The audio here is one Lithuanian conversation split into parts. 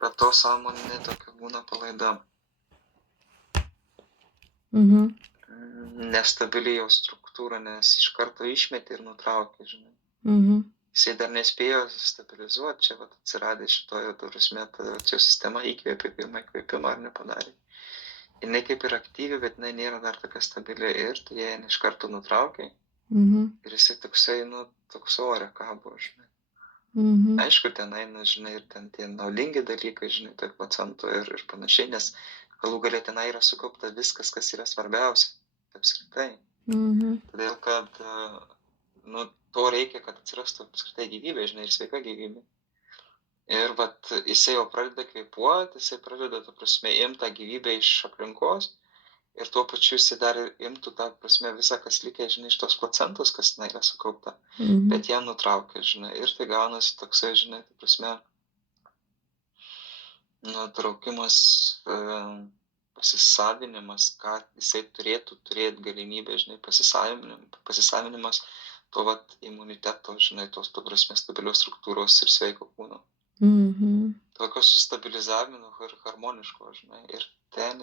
Bet to sąmonė tokia būna palaida. Nestabili jo struktūra, nes iš karto išmetė ir nutraukė, žinai. Jisai dar nespėjo stabilizuoti, čia vat atsiradė šitoje, prasme, čia sistema įkvėpė pirmą įkvėpimą ar nepadarė. Jinai kaip ir aktyvi, bet jinai nėra dar tokia stabili ir tu ją iš karto nutraukė. Ir jisai toksai, toks ore kabo, žinai. Aišku, ten eina, žinai, ir ten tie naudingi dalykai, žinai, tai placento ir panašiai, nes galų galia ten yra sukaupta viskas, kas yra svarbiausia, apskritai. Todėl, kad, to reikia, kad atsirastų apskritai gyvybė, žinai, ir sveika gyvybė. Ir vat, jisai jau pradeda kvėpuoti, jisai pradeda, prasme, imti tą gyvybę iš aplinkos ir tuo pačiu jisai dar imtų tą, prasme, visą, kas likę, žinai, iš tos placentos, kas ten yra sukaupta, bet ją nutraukia, žinai, ir tai gaunasi toksai, žinai, tai prasme, nutraukimas, pasisavinimas, ką jisai turėtų turėti galimybę, žinai, pasisavinimas to vat imuniteto, žinai, tos, to prasme, stabilios struktūros ir sveiko kūno. Tokio sustabilizavimo ir harmoniško, žinai, ir ten.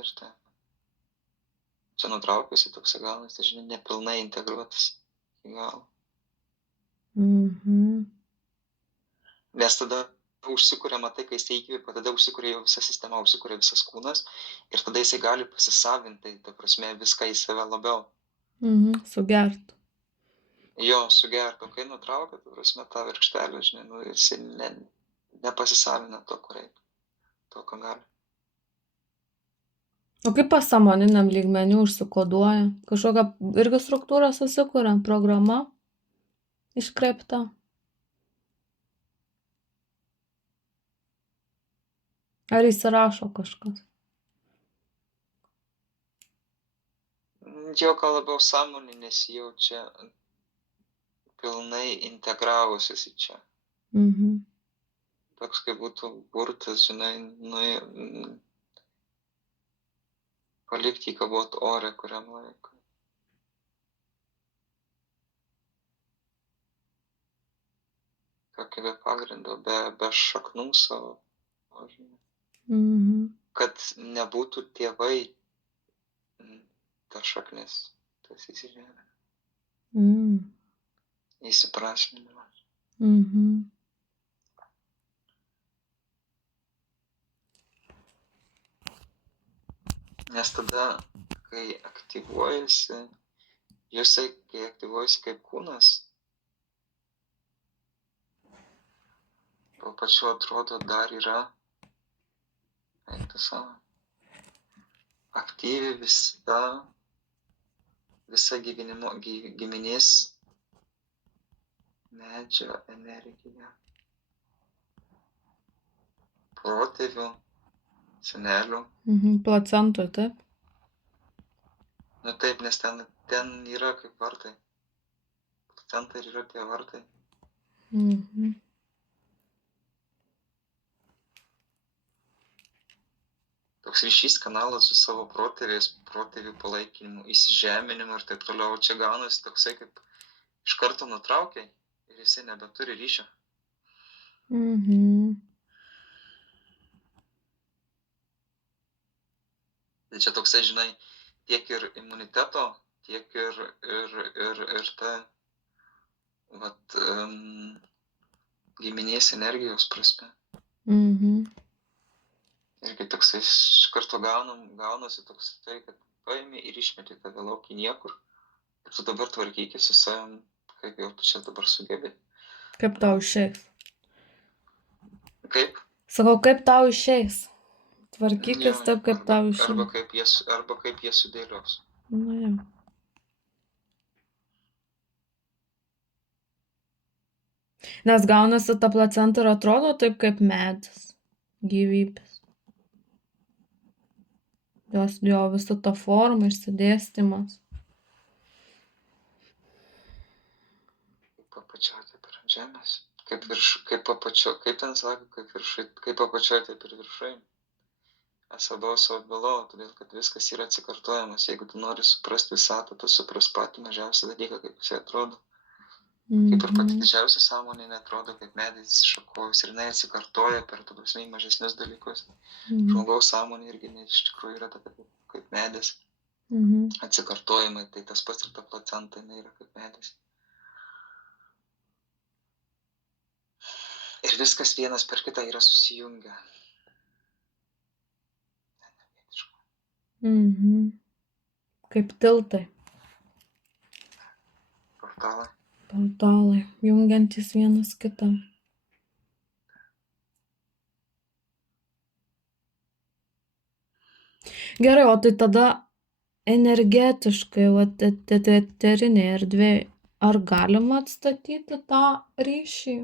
Čia nutraukiasi toks gaunasi, žinai, nepilnai integruotas į galą. Nes tada užsikuriama tai, kai jisai įkvėpia, tada užsikuria jau visa sistema, užsikuria visas kūnas ir tada jisai gali pasisavinti, ta prasme, viską į save labiau. Sugert. Jo, sugert, o kai nutraukia, ta prasme, tą virkštelę, žinai, jisai nepasisavina to, ko reikia, to, ko gali. O kaip pasąmoniniam lygmeniu užsikoduoja? Kažkokia irgi struktūra susikuria, programa iškreipta? Ar įsirašo kažkas? Jo, gal labiau sąmonė nesijaučia pilnai integravusis į čia. Toks, kaip būtų burtas, žinai, palikti įkabot ore kuriam laikui. Kokį be pagrindo, be šaknų savo. Kad nebūtų tėvai ta šaknis, tas įsižemė. Įsiprasminimas. Nes tada, kai aktyvuojasi, kai aktyvuojasi kaip kūnas, tuo pačiu atrodo dar yra, aktyvi visa giminės medžio energija. Protėvių, senelių. Placentoj, taip? Taip, nes ten yra kaip vartai. Placenta yra tie vartai. Toks ryšys kanalas su savo protėviais, protėvių palaikinimu, įsižeminimu ir taip toliau. Čia gaunasi toksai, kaip iš karto nutraukia ir jisai nebeturi ryšio. Tai čia toksai, žinai, tiek ir imuniteto, tiek ir ta vat, giminės energijos prasme. Irgi toksai iš karto gaunasi toksai, kad paimi ir išmeti tave lauk į niekur. Ir tu dabar tvarkykis su savim, kaip jau tu čia dabar sugebi. Kaip tau išeis? Kaip? Sakau, kaip tau išeis? Tvarkykis taip, kaip tau išeis. Arba kaip jie sudėlios. Jo. Nes gaunasi ta placenta ir atrodo taip kaip medis gyvybės. Jo visa ta forma, išsidėstymas. Kaip apačioj, taip ir ant žemės. Kaip ten sako, kaip apačioj, taip ir viršai. Esabausio atbalo, todėl kad viskas yra atsikartojimas. Jeigu tu nori suprasti visatą, tu supras patį mažiausią dalyką, kaip jisai atrodo. Kaip ir pati didžiausia sąmonė neatrodo kaip medis šakos ir jinai atsikartoja per mažesnius dalykus. Žmogaus sąmonė irgi iš tikrųjų yra tokia kaip medis. Atsikartojimai, tai tas pats ir ta placenta, jinai yra kaip medis. Ir viskas vienas per kitą yra susijungę. Kaip tiltai. Portalai, jungiantis vienas kitą. Gerai, o tai tada energetiškai, eterinėje erdvėje, ar galima atstatyti tą ryšį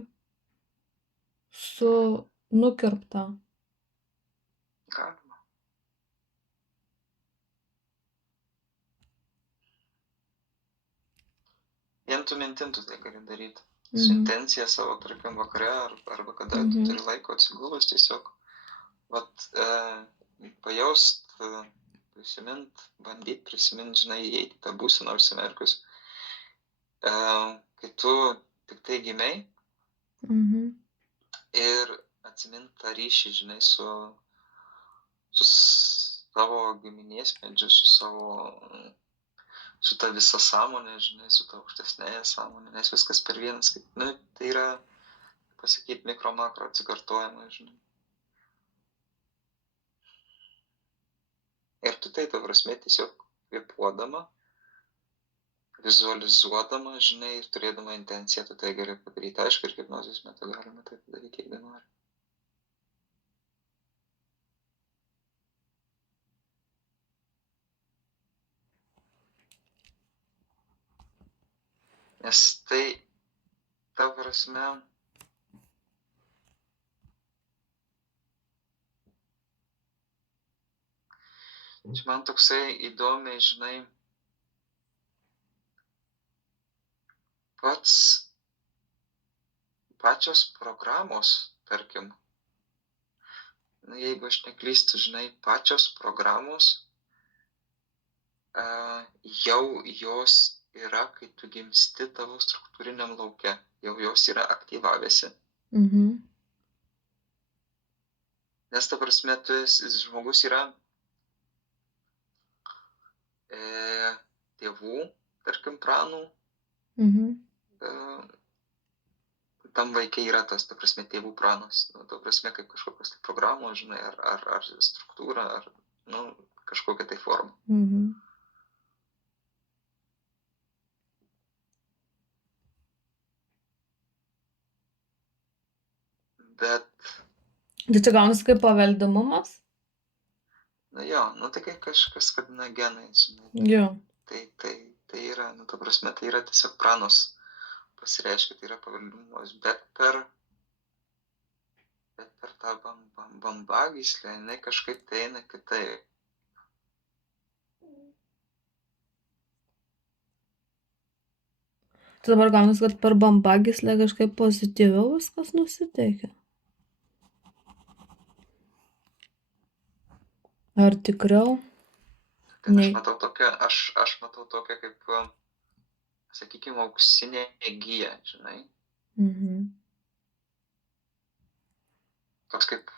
su nukirpta? Galima. Vien tu mintim tu tai gali daryti. Su intencija savo, tarkim, vakare arba kada tu turi laiko atsigulus, tiesiog pajaust, bandyt prisimint, žinai, įeiti tą būseną užsimerkus. Kai tu tik tai gimei ir atsimint tą ryšį, žinai, su savo giminės medžiu, su ta visa sąmonė, žinai, su ta aukštesnėje sąmonė, nes viskas per vienas, tai yra, pasakyti, mikro-makro atsikartojimai, žinai. Ir tu tai, ta prasme, tiesiog kvėpuodama, vizualizuodama, žinai, ir turėdama intenciją, tu tai gali padaryti. Aišku, ir hipnozės metu galima tai padaryti, jeigu nori. Nes tai, ta prasme, čia man toksai įdomiai, žinai, pačios programos, tarkim, jeigu aš neklystu, žinai, pačios programos jau jos yra, kai tu gimsti tavo struktūriniam lauke, jau jos yra aktyvavęsi. Nes ta prasme, žmogus yra tėvų, tarkim, pranų, tam vaikai yra tas, ta prasme, tėvų pranas, ta prasme, kaip kažkokios tai programos, žinai, ar struktūra, ar, kažkokia tai forma. Bet... Tai čia gaunasi kaip paveldimumas? Jo, tai kaip kažkas, kad genai, žinai. Jo. Tai yra, ta prasme, tai yra tiesiog pranos pasireiškia, tai yra paveldimumas, bet per tą bambagyslę, jinai kažkaip tai eina kitaip. Tai dabar gaunasi, kad per bambagyslę kažkaip pozityviau viskas nusiteikia. Ar tikriau? Aš matau tokią kaip, sakykime, auksinė gija, žinai. Toks kaip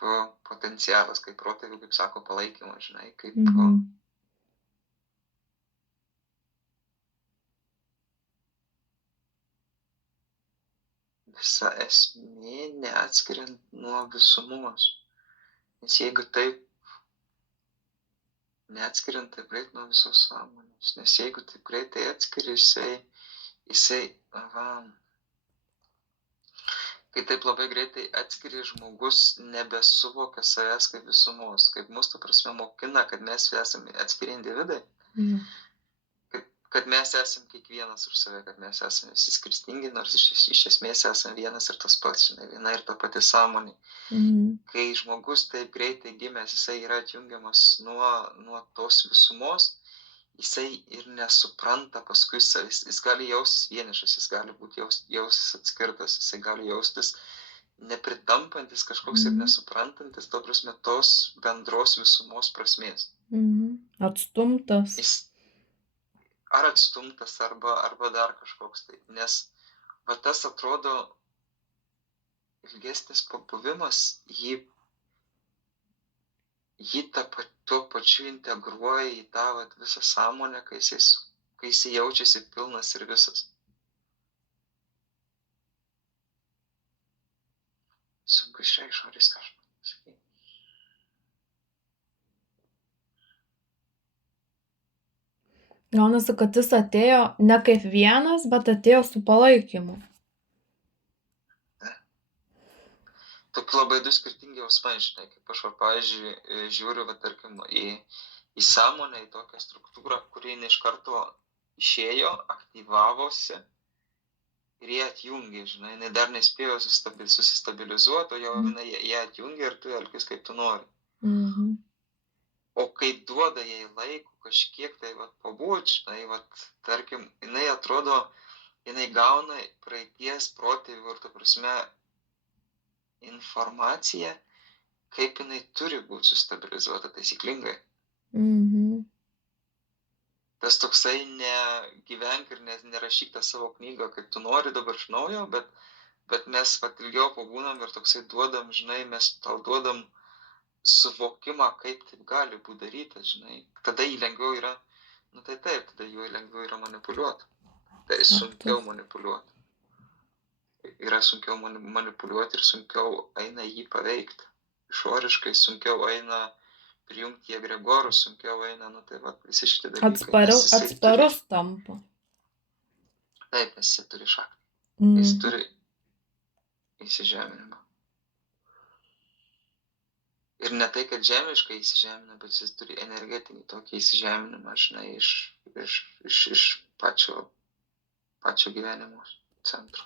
potencialas, kaip protėvių, kaip sako, palaikymas, žinai, kaip... Visa esmė neatskiriant nuo visumos. Nes jeigu taip neatskiriant taip greit nuo visos sąmonės, nes jeigu taip greitai atskiri, kai taip labai greitai atskiri, žmogus nebesuvokia savęs kaip visumos, kaip mus, ta prasme, mokina, kad mes esame atskiri individai, kad mes esame kiekvienas už save, kad mes esame visi skirtingi, nors iš esmės esame vienas ir tas pats, žinai, viena ir ta pati sąmonė. Kai žmogus taip greitai gimęs, jisai yra atjungiamas nuo tos visumos, jisai ir nesupranta paskui savęs, jis gali jaustis vienišas, jis gali būti jaustis atskirtas, jisai gali jaustis nepritampantis kažkoks ir nesuprantantis, to prasme, tos bendros visumos prasmės. Atstumtas. Ar atstumtas, arba dar kažkoks tai, nes va tas atrodo ilgesnis pabuvimas jį tuo pačiu integruoja į tą vat visą sąmonę, kai jisai jaučiasi pilnas ir visas. Sunku išreikšti žodžiais, ką aš noriu pasakyti. Gaunasi, kad jis atėjo ne kaip vienas, bet atėjo su palaikymu. Tokie labai du skirtingi jausmai, žinai, kaip aš, pavyzdžiui, žiūriu, tarkim, į sąmonę, į tokią struktūrą, kuri iš karto išėjo, aktyvavosi ir jie atjungė, žinai, jinai dar nespėjo susistabilizuoti, o jau jie atjungė ir tu elgis kaip tu nori. O kai duoda jai laiko kažkiek tai pabūt, žinai, tarkim, jinai atrodo, jinai gauna praeities protėvių ir, ta prasme, informaciją, kaip jinai turi būti sustabilizuota taisyklingai. Tas toksai negyvenk ir nerašyk tą savo knygą, kaip tu nori dabar iš naujo, bet mes ilgiau pabūnam ir toksai duodam, žinai, mes tau duodam suvokimą, kaip taip gali būti daryta, žinai. Tada jį lengviau yra, tada jų lengviau yra manipuliuoti. Tai sunkiau manipuliuoti. Yra sunkiau manipuliuoti ir sunkiau eina jį paveikti. Išoriškai sunkiau eina prijungti į egregorus, sunkiau eina, visi šitie dalykai. Atsparus tampa. Taip, nes jis turi šaktį. Jis turi įsižeminimą. Ir ne tai, kad žemiškai įsižemina, bet jis turi energetinį tokį įsižeminimą, žinai, iš pačio gyvenimo centro.